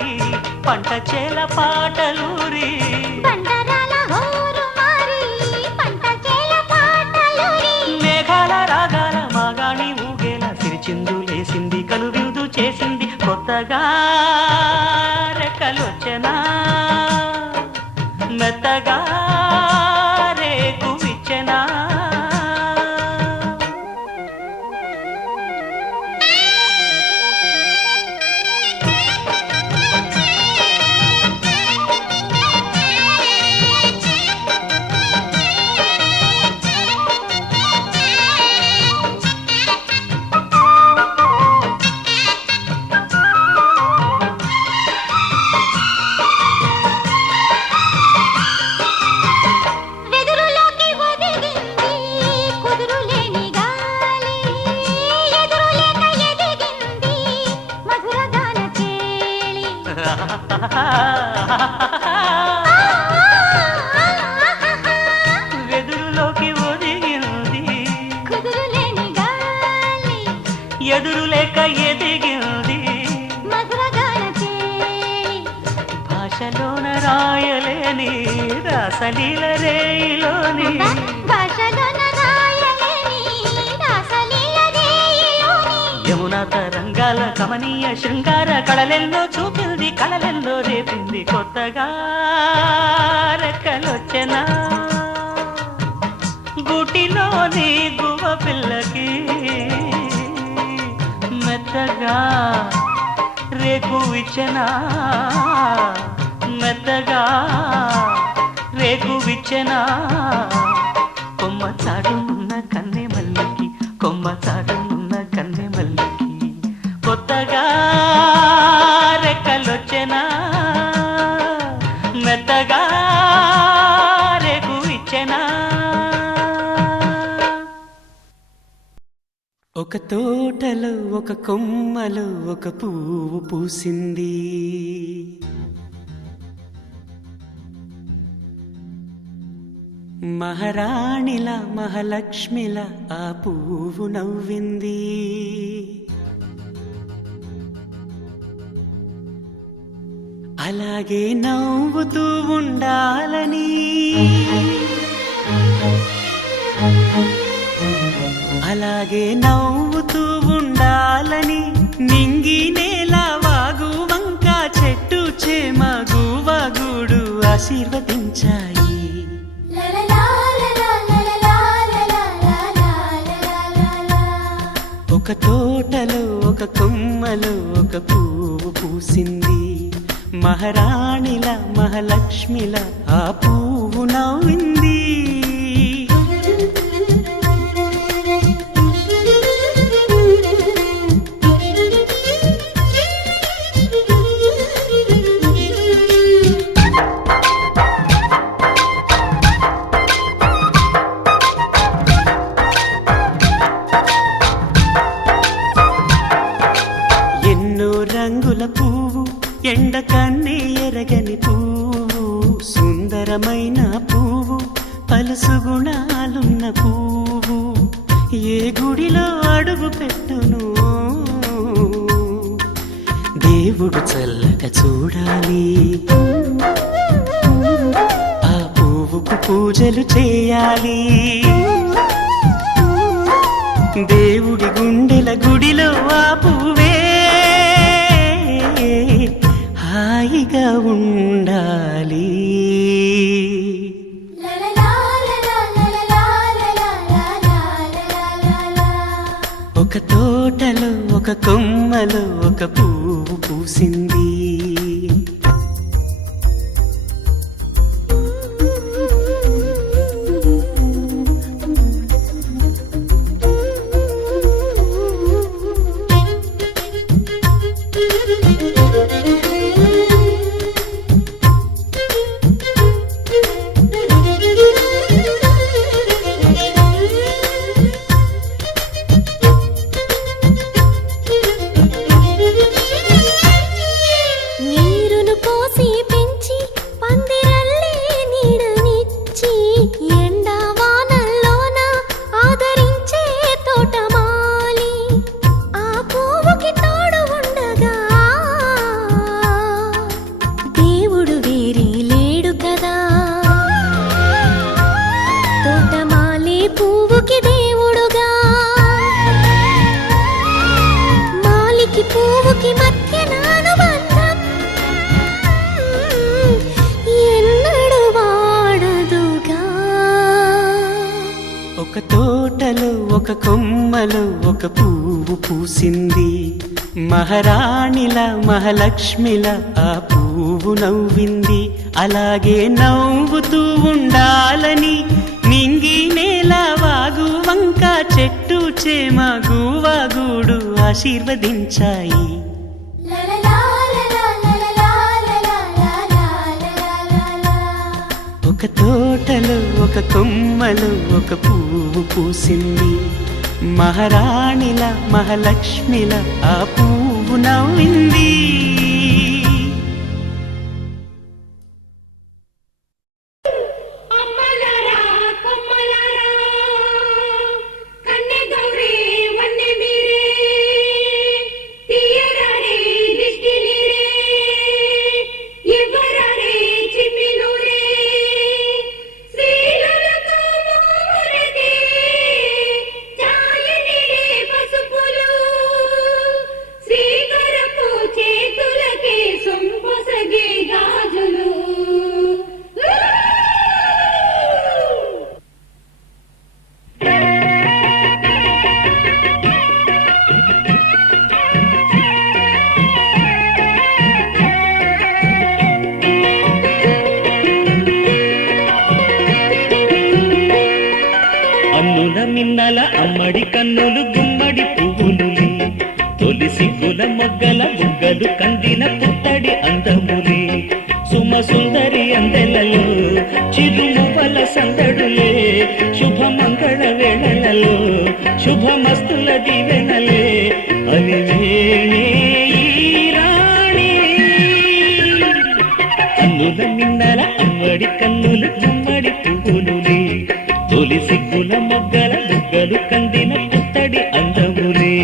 మారి పంట చేల పాటలూరి మేఘాల రాగాల మాగాణి ఊగేలా సిరిచిందులేసింది కలువిందు చేసింది కొత్తగా రెక్కలొచ్చెనా మెత్తగా రేకు విచ్చెనా వెదురులోకి ఒదిగింది ఎదురులేక ఎదిగింది భాషలోన రాయలేని రాసలీల రేయిలోని యమునా తరంగాల కమనీయ శృంగార కళలెన్నో చూపింది కళలెన్నో రేపింది కొత్తగా రెక్కలొచ్చెనా గుటిలోని గువ్వ పిల్లకి మెత్తగా రేకు విచ్చెనా మెత్తగా రేకు విచ్చెనా కొమ్మ చాటున్న కన్నె మల్లికి కొమ్మ చాటున్న కన్నె మల్లికి కొత్తగా రెక్కలొచ్చెనా మెత్తగా రేకు విచ్చెనా ఒక తోటలో ఒక కొమ్మలో ఒక పువ్వు పూసింది మహారాణిలా మహాలక్ష్మిలా ఆ పువ్వు నవ్వింది అలాగే నవ్వుతూ ఉండాలని అలాగే నవ్వుతూ ఉండాలని నింగి నేల వాగు వంక చెట్టు చేమ గువగూడు ఆశీర్వదించాయి ఒక తోటలో ఒక కొమ్మలో ఒక పువ్వు పూసింది మహారాణిలా మహాలక్ష్మిలా ఆ పువ్వు నవ్వింది ఎండ కన్నే ఎరగని పువ్వు సుందరమైన పువ్వు పలుసు గుణాలున్న పువ్వు ఏ గుడిలో అడుగు పెట్టును దేవుడు చల్లగా చూడాలి ఆ పువ్వుకు పూజలు చేయాలి దేవుడి గుండెల గుడిలో ఆ పువ్వే హాయిగా ఉండాలి ఒక తోటలో ఒక కొమ్మలో ఒక పువ్వు పూసింది ఒక కొమ్మలో ఒక పువ్వు పూసింది. మహారాణిలా మహాలక్ష్మిలా ఆ పువ్వు నవ్వింది. అలాగే నవ్వుతూ ఉండాలని నింగి నేల వాగు వంక చెట్టు చేమ గువాగూడు ఆశీర్వదించాయి. ఒక తోటలో ఒక కొమ్మలో ఒక పువ్వు పూసింది. మహారాణిల మహాలక్ష్మిల ఆ పువ్వు నవ్వింది. మిన్నల అమ్మడి కన్నులు గుమ్మడి పువ్వులులే, తొలి సిగ్గుల మొగ్గల బుగ్గలు కందిన పుత్తడి అందములే, సుమ సుందరి అందెలలో చిరుమువల సందడులే, శుభమంగళ వేళలలో శుభమస్తుల దివెనలే, అలివేణే రాణి. అన్నుల మిన్నల అమ్మడి కన్నులు గుమ్మడి పువ్వులులే, తొలి సిగ్గుల మొగ్గల బుగ్గలు కందిన పుత్తడి అందములే.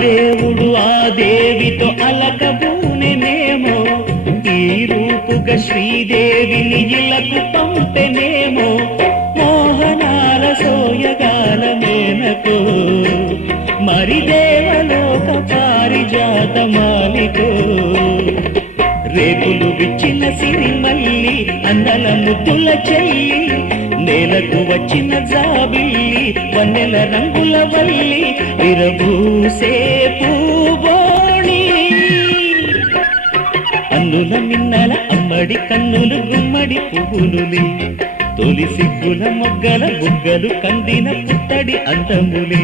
దేవుడు ఆ దేవితో అలకబూనెనేమో, ఈ రూపుగా శ్రీదేవిని ఇలకు పంపెనేమో, మోహనాల సోయగాల మేనకో మరి దేవలోక పారిజాత మాలికో. రేపులు విచ్చిన సిరిమల్లి అందల ముద్దుల చెల్లి, నేలకు వచ్చిన జాబిల్లి వన్నెల రంగుల వల్లి, విరబూసే పూబోణి. అన్నుల మిన్నల అమ్మడి కన్నులు గుమ్మడి పువ్వులులే, తొలి సిగ్గుల మొగ్గల బుగ్గలు కందిన పుత్తడి అందములే,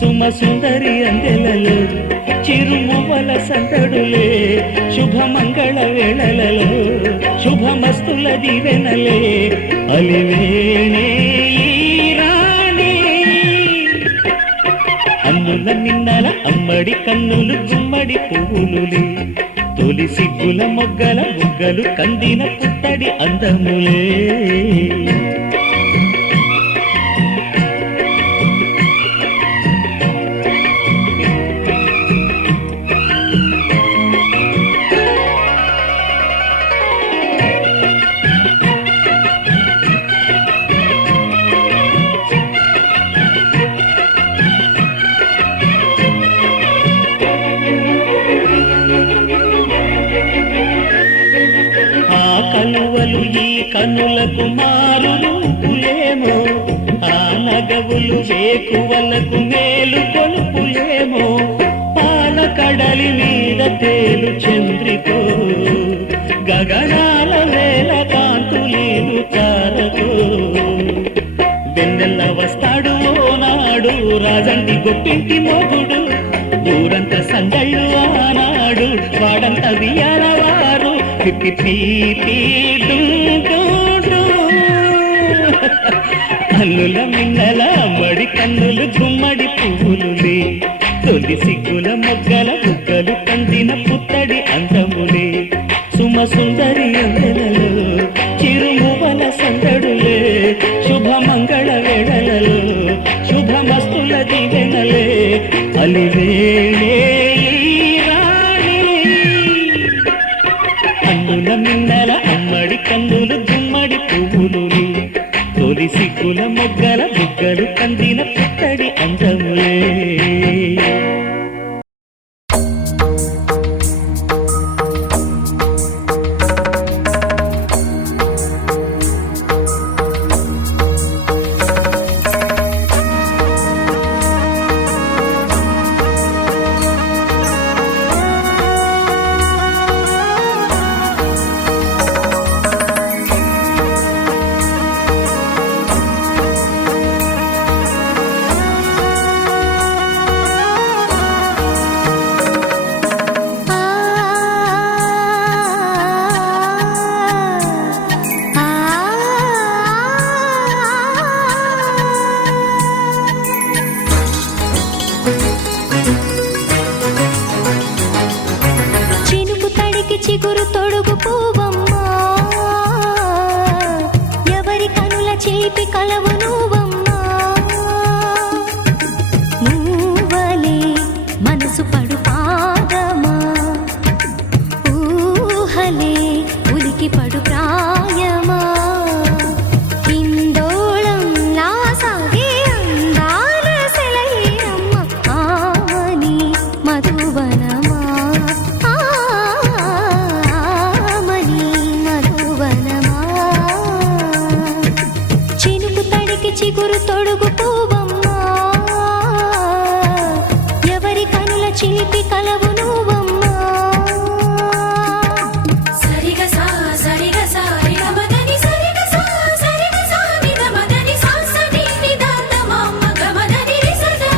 సుమ సుందరి అందెలలో చిరుమువల సందడులే, శుభమంగళ వేళలలో శుభమస్తుల దివెనలే, అలివేణే రాణి. అన్నుల మిన్నల అమ్మడి కన్నులు గుమ్మడి పువ్వులులే, తొలి సిగ్గుల మొగ్గల బుగ్గలు కందిన పుత్తడి అందములే. కలువలు ఈ కనులకు మారు రూపులేమో, ఆ నగవులు వేకువలకు మేలు కొలుపులేమో, పాల కడలి మీద తేలు చంద్రికో, గగనాల వేల కాంతులీలు తారకో. వెన్నెల్ల వస్తాడు ఓనాడు రాజంటి గొప్పింటి మొగుడు, ఊరంతా సందళ్ళు ఆనాడు వాడంత వియాలవారు. అల్లుల మిన్నల అమ్మడి కన్నులు గుమ్మడి పువ్వులులే, తొలి సిగ్గుల మొగ్గల బుగ్గలు కందిన పుత్తడి అందములే, సుమ సుందరి అందెలలో చిరుమువల వెన్నెలలే అలివేణే రాణి అన్నుల మిన్నెల అమ్మడి కన్నులు గుమ్మడి పువ్వులు తొలి సిగ్గుల మొగ్గల బుగ్గలు కందిన పుట్టడి అందములే చిగురు తొడుగు పూవమ్మా ఎవరి కనుల చేపి కలవు నువ్వమ్మా నువ్వలే మనసు పడు పాదమా ఊహలే ఉలికి పడు ప్రాయమా హిందోళం లా సాగే అందాల సెలయేరమ్మ ఆమని మధువనమా చిగురు తొడుగు పూవమ్మా ఎవరి కనుల చిలిపి కలవు నువ్వమ్మా సరిగ సా సరిగ సా రిగ మదని సరిగ సా సరిగ సా నిద మదని సా సని నిదాత మమ్మ గమదని రిసదా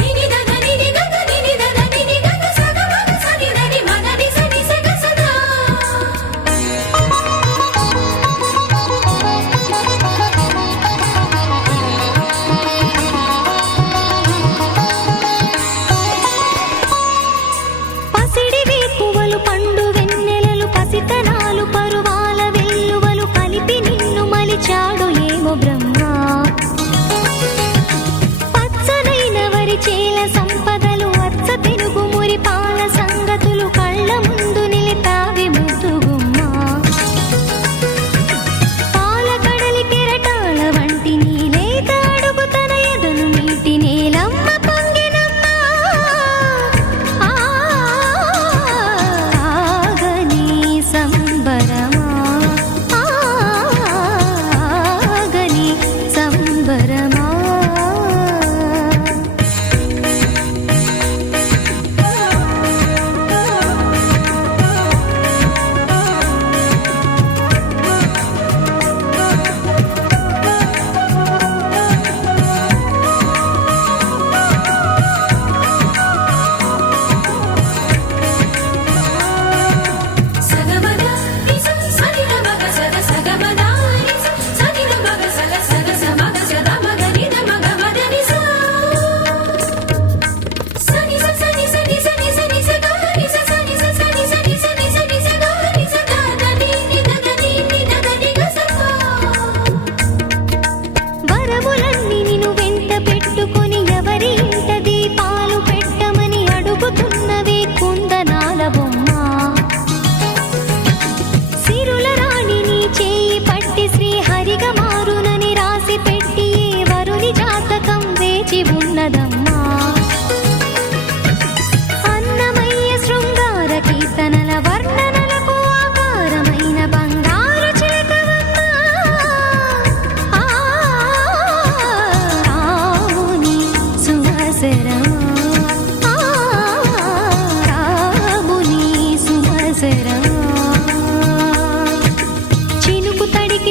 నిని దద నిని గగ నిని దద నిని గగ సగ మగ సని దని మదని సని సగ సదా పండు వెన్నెలలు పసితనాలు పరువాల వెల్లువలు కలిపి నిన్ను మలిచాడు ఏమో బ్రహ్మ పచ్చనైన వరి చేల సంపదలు అచ్చ పెనుగు మురి పాల సంగతులు కళ్ళ ముందు నిలితావి ముద్దుగుమ్మ పాల కడలి కెరటాల వంటి నీలేత అడుగు తన ఎదను నీటి నేలమ్మ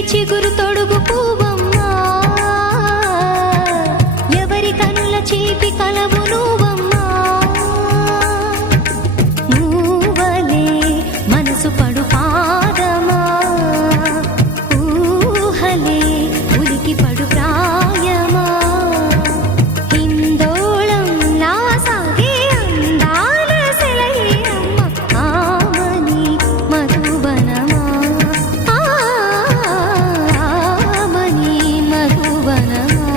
చిగురు తొడుగు పూవమ్మా ఎవరి కనుల చీపి కలవు నువ్వమ్మా నువ్వలే మనసు పడు పాదమా ఊహలే ఉలికి పడు ప్రాయమా హిందోళం లా సాగే అందాల సెలయేరమ్మ ఆమని మధువనమా ఆమని మధువనమా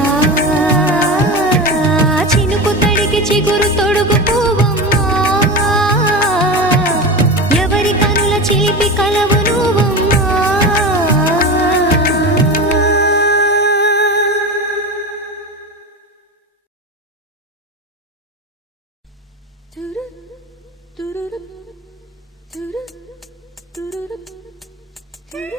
తురు తురు తురు